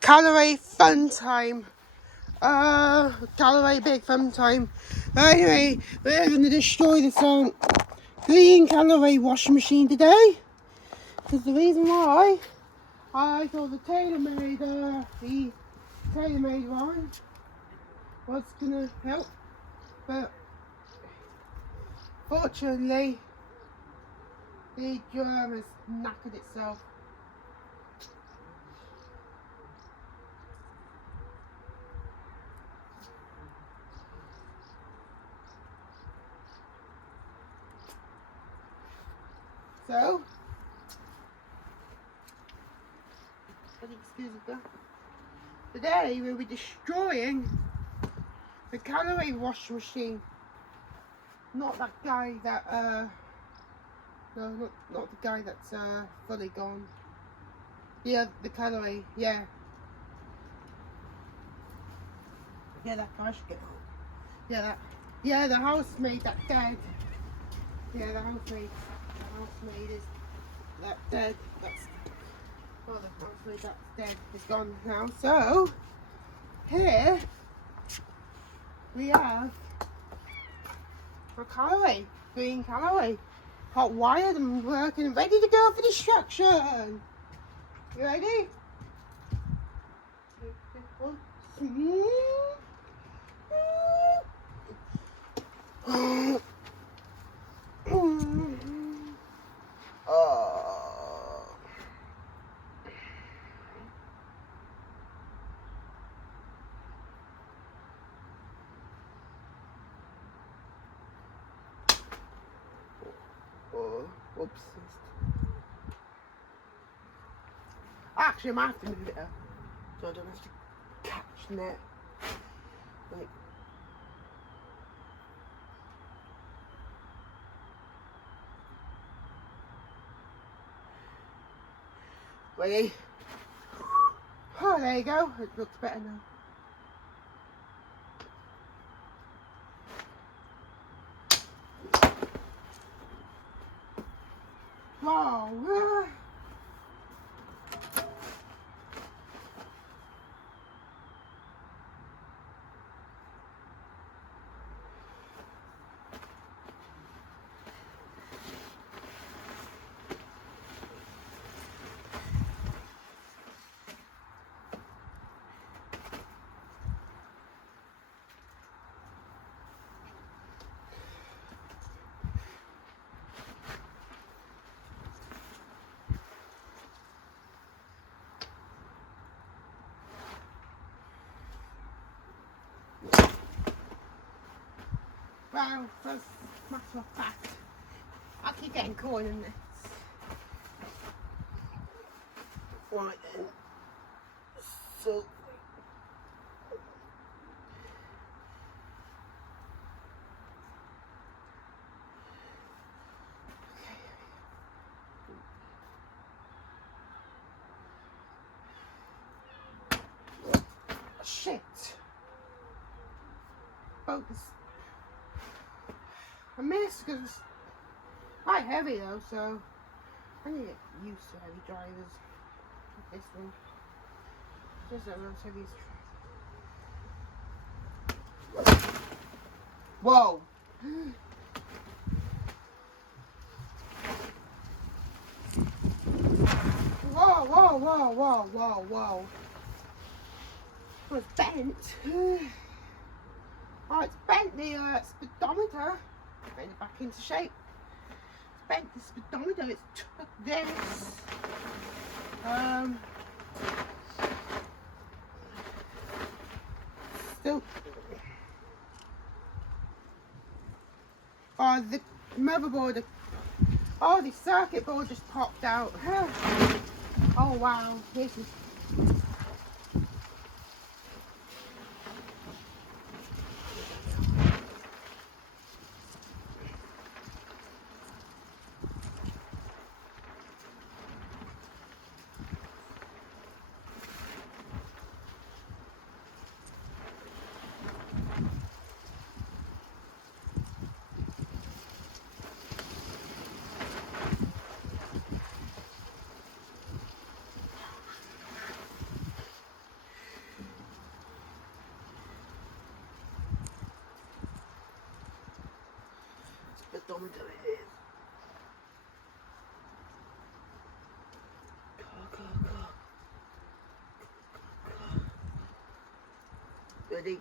Callaway fun time. Callaway big fun time. Anyway, we're going to destroy this green Callaway washing machine today. Because the reason why I thought the tailor-made one was going to help. But fortunately, the drum has knackered itself. So, today we'll be destroying the Callaway washing machine. Not that guy that, no, not the guy that's fully gone. Yeah, the Callaway, yeah. Yeah, that guy should get out. Yeah, the housemaid that's dead. Yeah, the housemaid is that dead. The housemaid that's dead is gone now. So, here we have a Callaway, green Callaway, hot wired and working, ready to go for destruction. You ready? Whoops. Actually, I might have to move it up so I don't have to catch net. Like, ready? Oh, there you go. It looks better now. Wow. Well, that's matter of fact. I keep getting caught in this. Right then. So. Shit. Focus. I missed because it's quite heavy though, so I need to get used to heavy drivers. This one. Just not as heavy as. Whoa! Whoa. It was bent. Oh, it's bent the speedometer. Bent it back into shape. It's bent the speedometer. It's took this. Still. Oh, the motherboard. Oh, the circuit board just popped out. Oh wow, this is. Tomato it is. Go. Ready?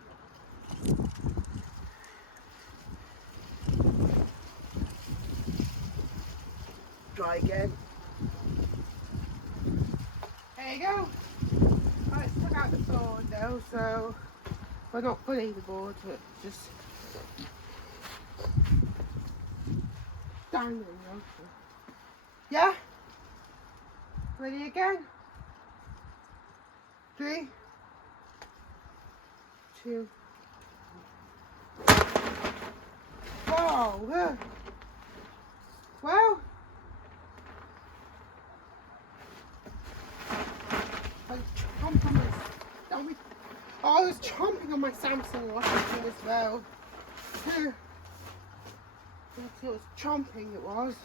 Try again. There you go. Right, took out the board though, so we're not fully the board, but just dangling though. Yeah? Ready again? 3, 2. Whoa! Well, I was chomping on my Samsung washing machine as well. It was chomping, it was.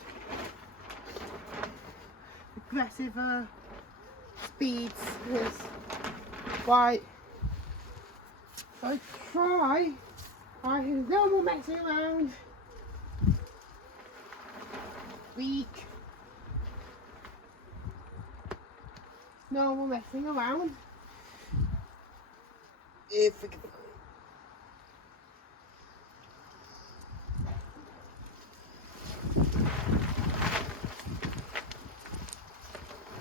Aggressive speeds is right. So try. No more messing around. Weak. No more messing around. If we can.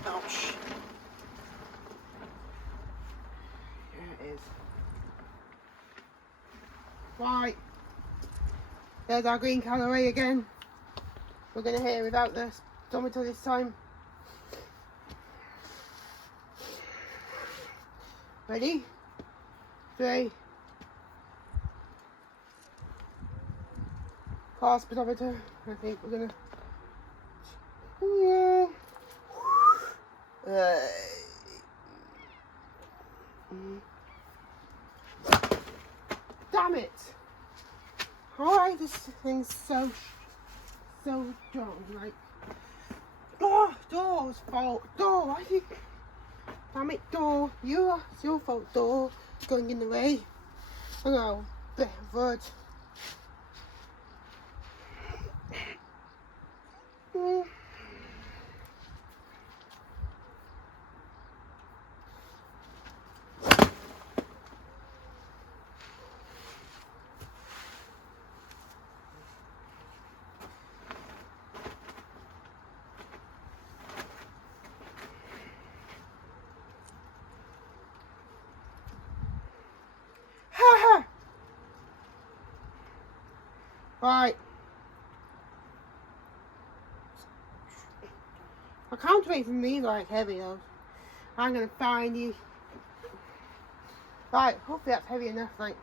Ouch. There it is. Right. There's our green Callaway again. We're going to hit it without the speedometer this time. Ready? 3. Car speedometer. I think we're going to... Damn it! Alright, this thing's so strong, like... Oh, door's fault. Door, I think... Damn it, door. It's your fault, door. Going in the way. I know, bit of word. Right. I can't wait for me like heavy though. I'm gonna find you. Right, hopefully that's heavy enough, like.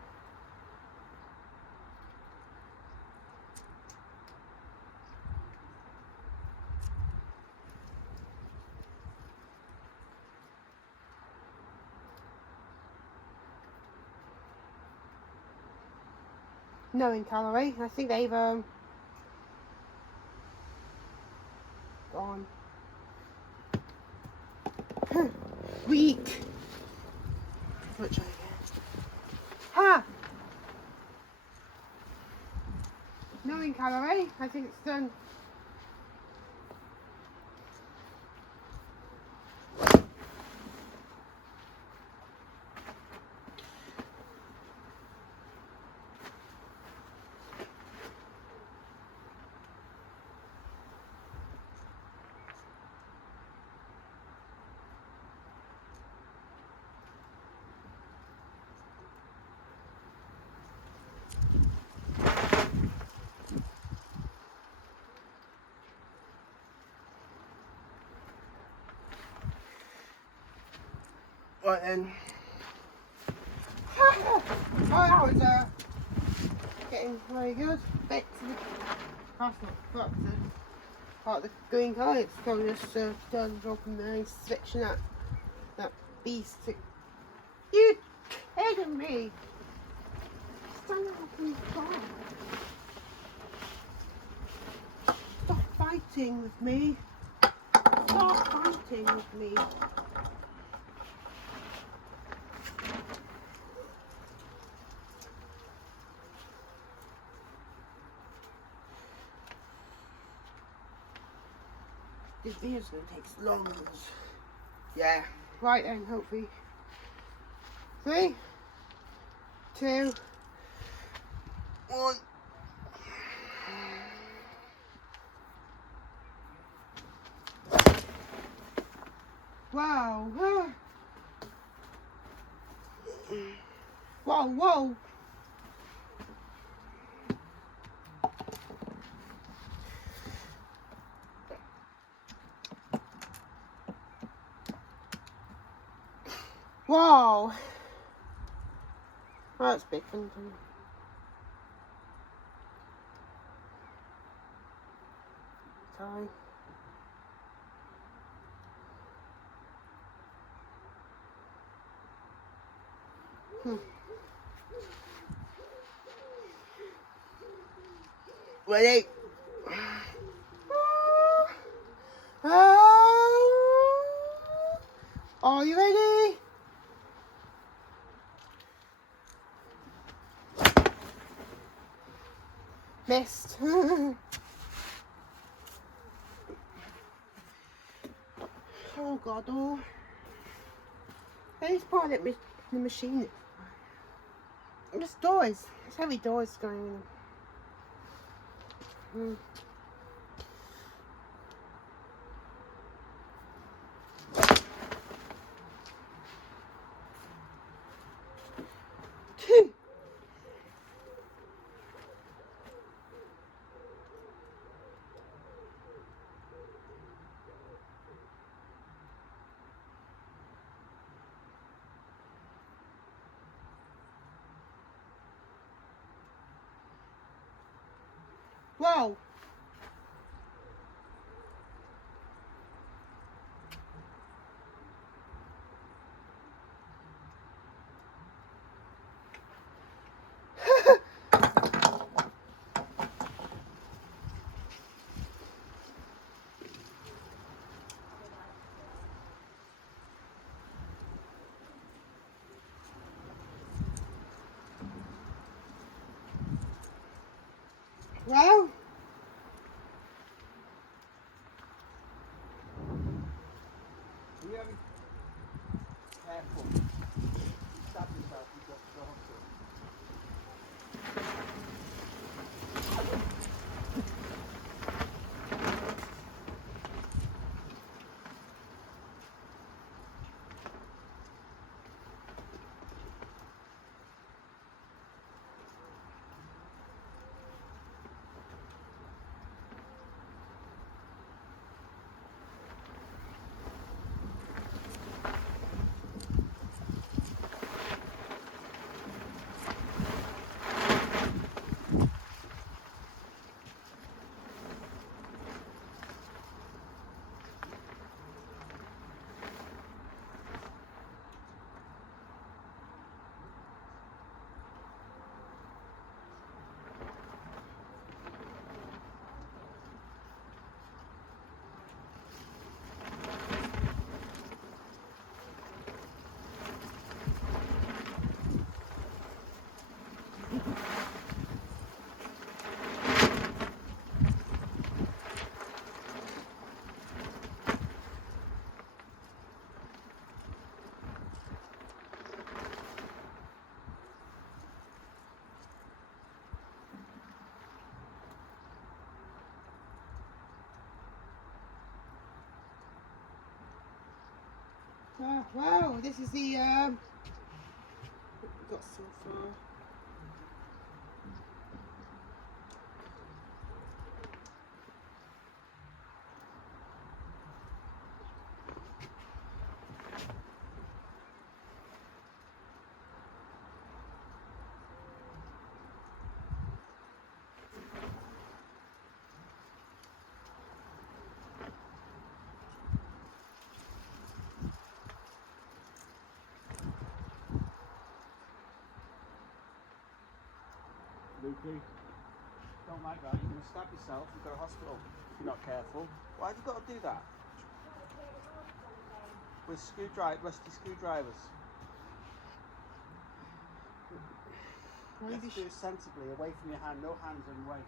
Knowing Callaway, I think they've gone. Weak. Let's try again. Ha! Knowing Callaway, I think it's done. Right then. Oh, that was getting very good. Bit to the, that's not part of the green colour. It's still just done dropping the switching that beast. You kidding me? Stand up and stop. Stop fighting with me. Stop fighting with me. This video's going to take long. Yeah. Right then, hopefully. 3, 2, 1. Wow. Whoa, whoa. Whoa. That's big fun. Sorry. Ready? Are you ready? Missed. Oh God, oh. Who's part of the machine? There's doors. There's heavy doors going in. 2. Whoa. Well. Careful. Stab yourself, you've got to go hospital. Wow, this is the what we've got so far. Lukey, don't like that. You're going to stab yourself and go to hospital if you're not careful. Why have you got to do that? With rusty screwdrivers. You have to do it sensibly, away from your hand. No hands in the way.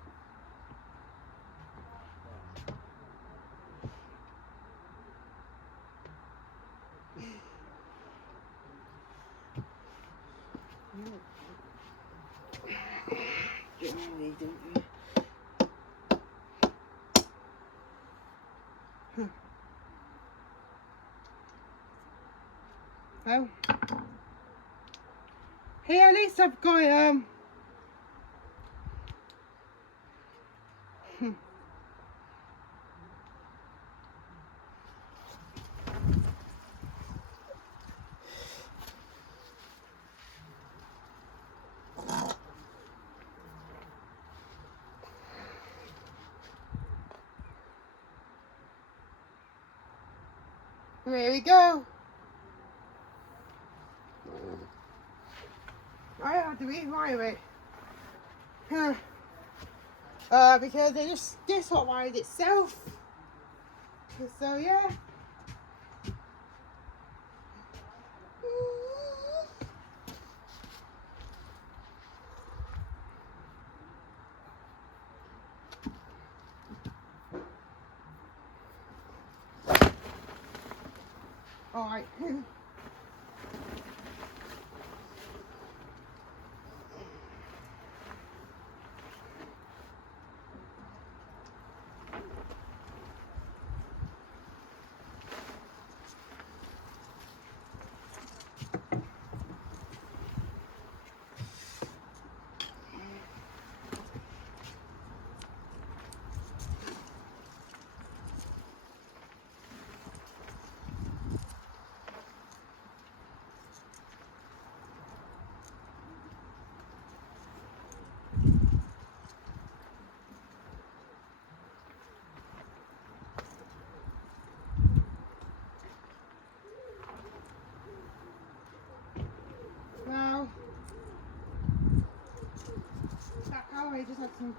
Generally, don't you? Well, here at least I've got here we go. I have to rewire it. Because it just hot wired itself. So yeah. Alright. Well, that Callaway just had some.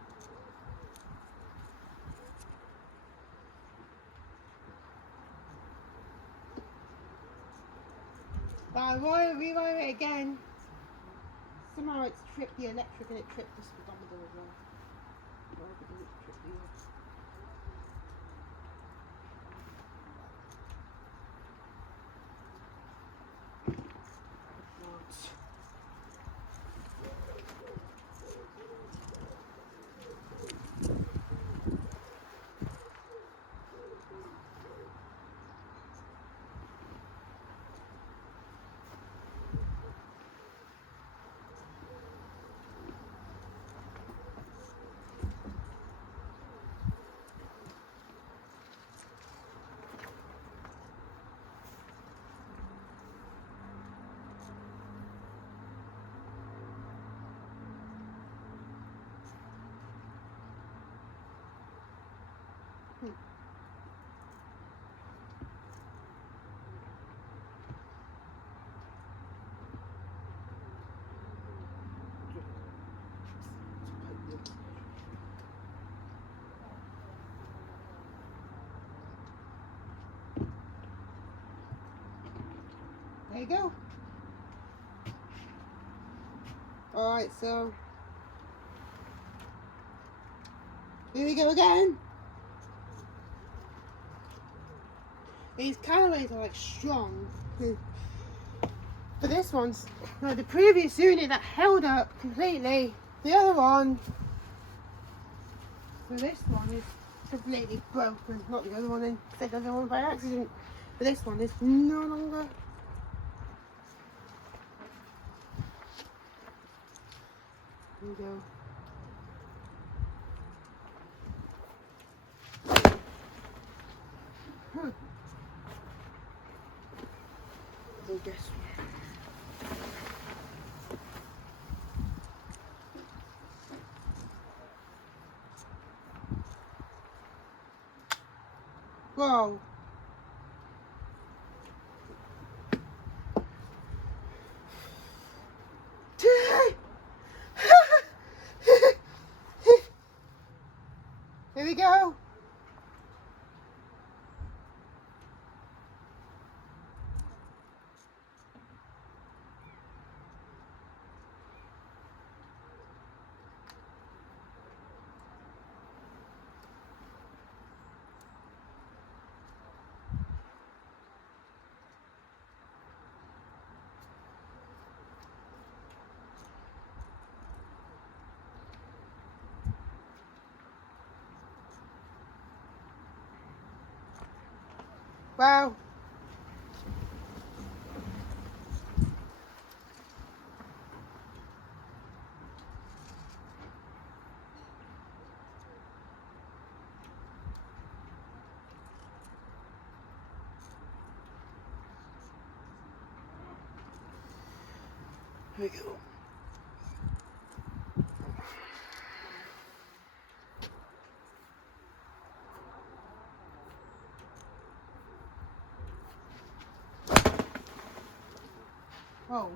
But I want to rewire it again. Somehow it's tripped the electric and it tripped the speedometer as well. Why did it trip the There you go. Alright, so here we go again. These Callaways are like strong. But this one's, no, the previous unit that held up completely. The other one, so this one is completely broken. Not the other one, I said the other one by accident. But this one is no longer. There we go. So guess whoa. Here we go. Wow. There we go. Oh.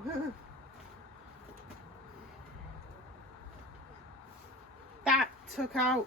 That took out.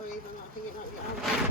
Or even I think it might be out.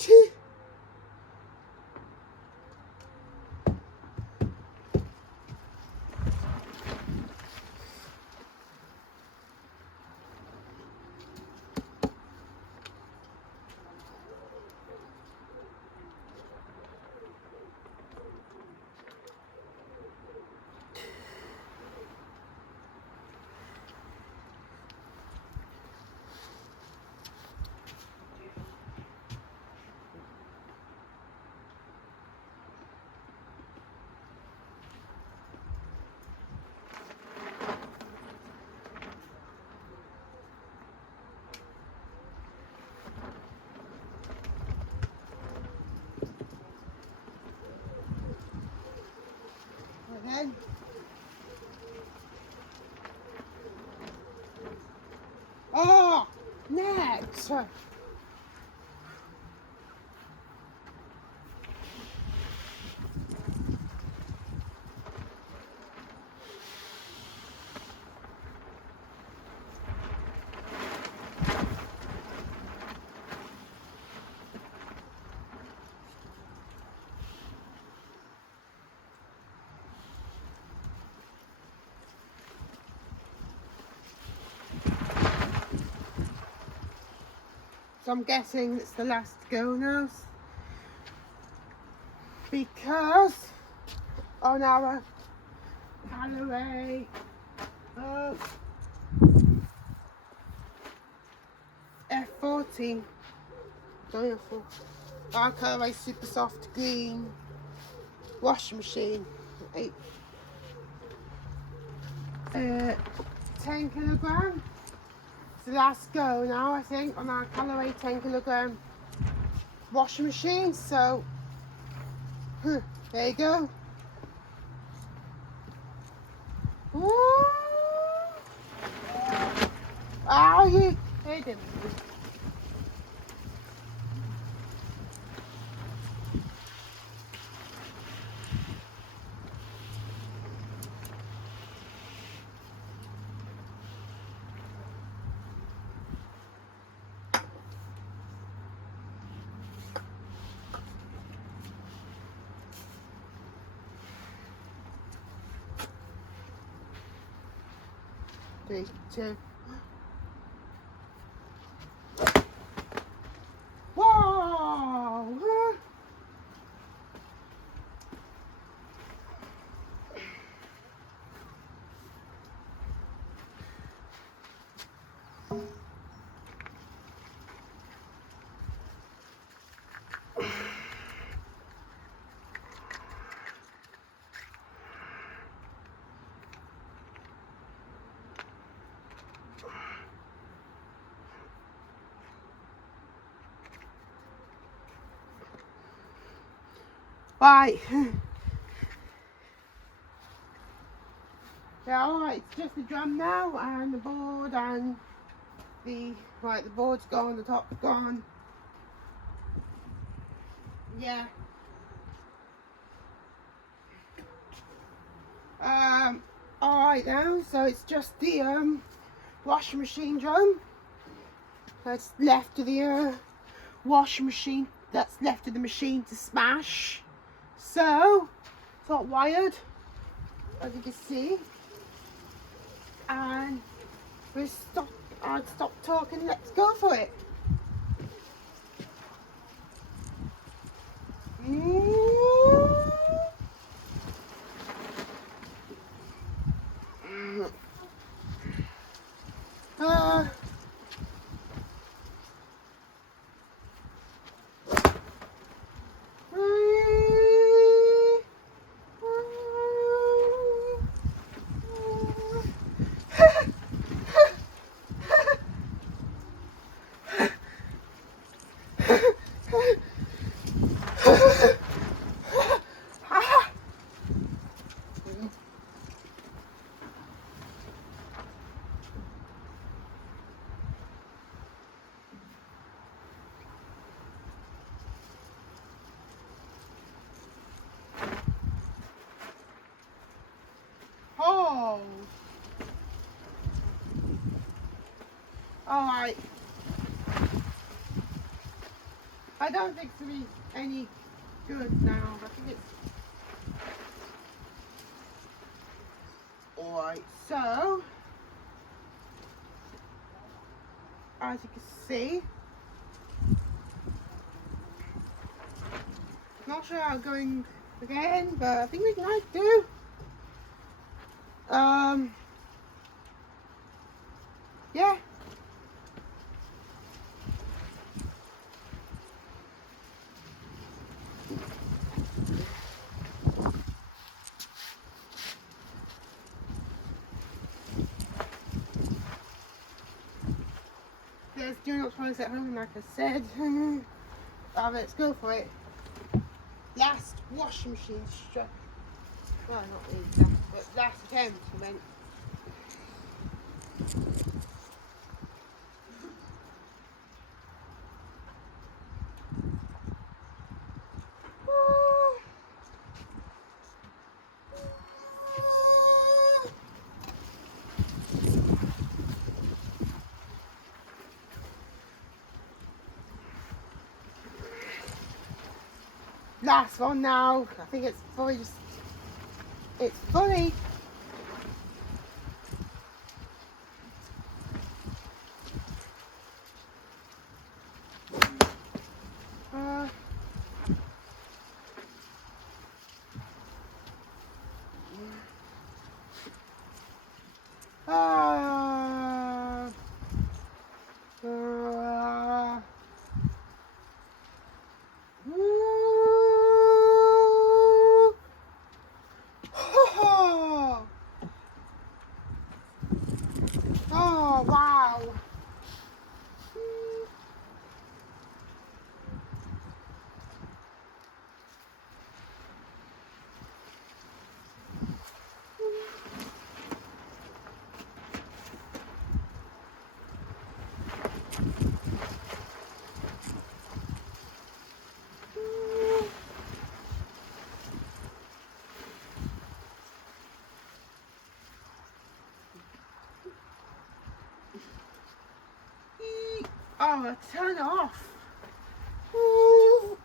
Okay. Then oh, next. So I'm guessing it's the last to go now. Because on our Callaway F14, our Callaway Super Soft Green washing machine, 10 kilogram. It's the last go now, I think, on our Callaway 10 kilogram washing machine. So there you go. Ooh. Oh, you hey, didn't. 3, 2. Whoa! Right. Yeah, alright, it's just the drum now and the board and the board's gone, the top's gone. Yeah. Alright now, so it's just the washing machine drum that's left of the washing machine, that's left of the machine to smash. So it's not wired, as you can see, and I'd stop talking, let's go for it. Oh, all right. I don't think it's gonna be any good now. I think it's all right. So, as you can see, not sure how I'm going again, but I think we might do. Yeah. There's do not toilets at home, like I said. Let's go for it. Last washing machine strap. Well, not really, but last attempt, I meant. Last one now. I think it's fully just. It's fully. power, turn off. Ooh.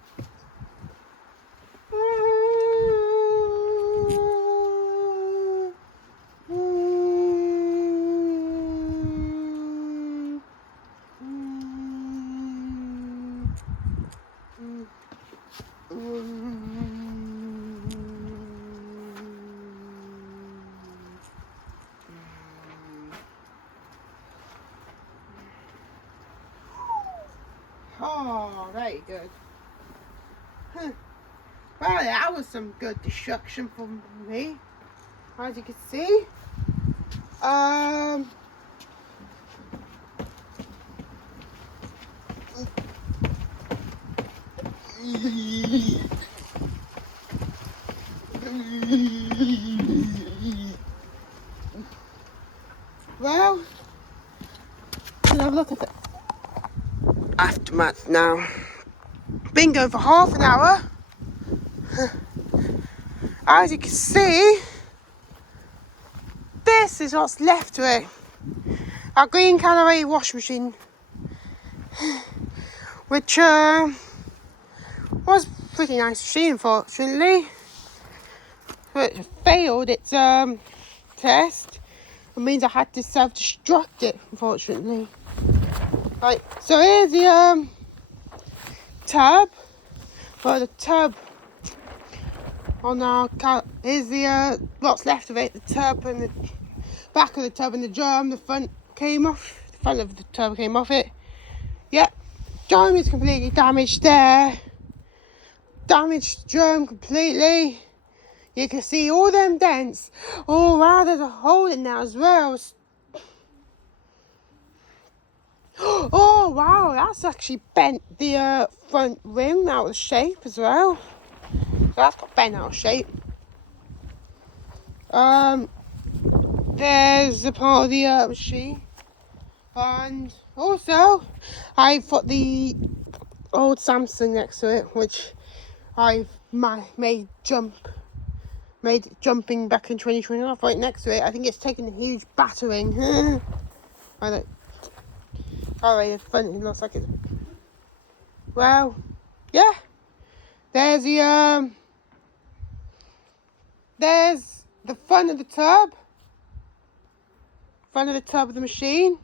Oh, very good. Huh. Well, that was some good destruction for me, as you can see. Well, let's have a look at the aftermath now. Been going for half an hour. As you can see, this is what's left of it. Our green Callaway washing machine, which was pretty nice machine, unfortunately. But it failed its test. It means I had to self-destruct it, unfortunately. Right, so here's the tub. Well, the tub on our here's the what's left of it. The tub and the back of the tub and the drum. The front came off. The front of the tub came off it. Yep, drum is completely damaged there. Damaged drum completely. You can see all them dents. Oh wow, there's a hole in there as well. Oh wow, that's actually bent the front rim out of shape as well. So that's got bent out of shape. There's the part of the machine. And also, I've got the old Samsung next to it, which I've made jumping back in 2021 right next to it. I think it's taken a huge battering. I don't. Alright, it's funny. It looks like it. Well, yeah. There's the front of the tub. Front of the tub of the machine.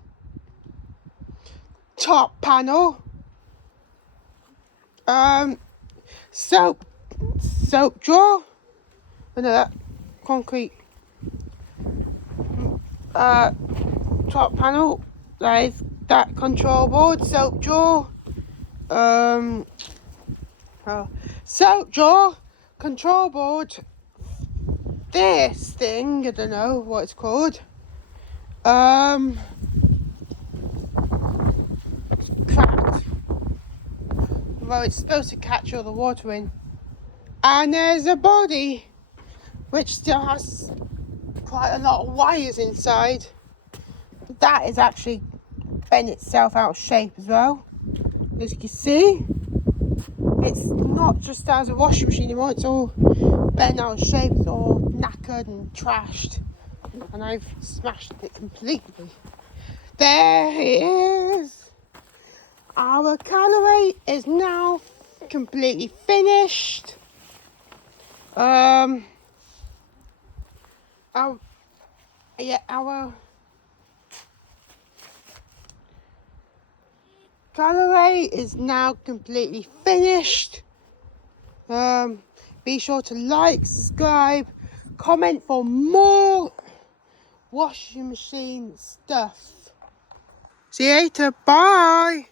Top panel. Soap drawer. Under that concrete. Top panel. That is that control board. Soap drawer. Soap drawer. Control board. This thing, I don't know what it's called. It's cracked. Well, it's supposed to catch all the water in. And there's a body which still has quite a lot of wires inside. That is actually bent itself out of shape as well. As you can see, it's not just as a washing machine anymore, it's all bent out of shape, it's all knackered and trashed. And I've smashed it completely. There it is. Our Callaway is now completely finished. Our Callaway is now completely finished. Be sure to like, subscribe, comment for more washing machine stuff. See you later. Bye.